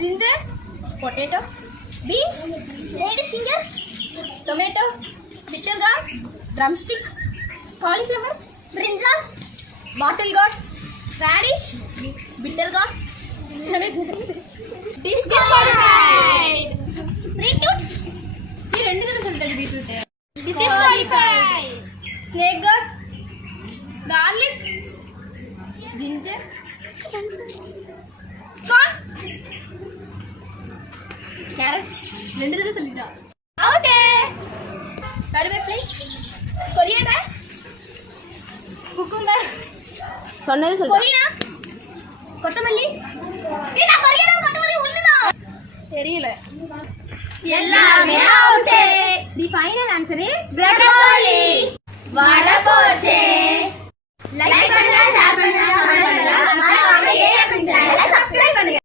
ginger, potato, beans, ladies finger, tomato, bitter gourd, drumstick, cauliflower, brinjal, bottle gourd, radish, bitter gourd. Disqualified. Beetroot. ये ரெண்டு தடவை சொல்லிட்டேன் beetroot. Disqualified. Snake gourd, garlic, ginger, corn, carrot. ரெண்டு தடவை சொல்லிட்டேன். Okay. கருவேப்பிலை, coriander, cucumber. சொன்னது சொல்லு. கொரியா, கொத்தமல்லி. ஏடா கொரியாண்டர் கொத்தமல்லி ஒண்ணுதான். தெரியல. எல்லாமே out. The final answer is broccoli. வட போச்சே.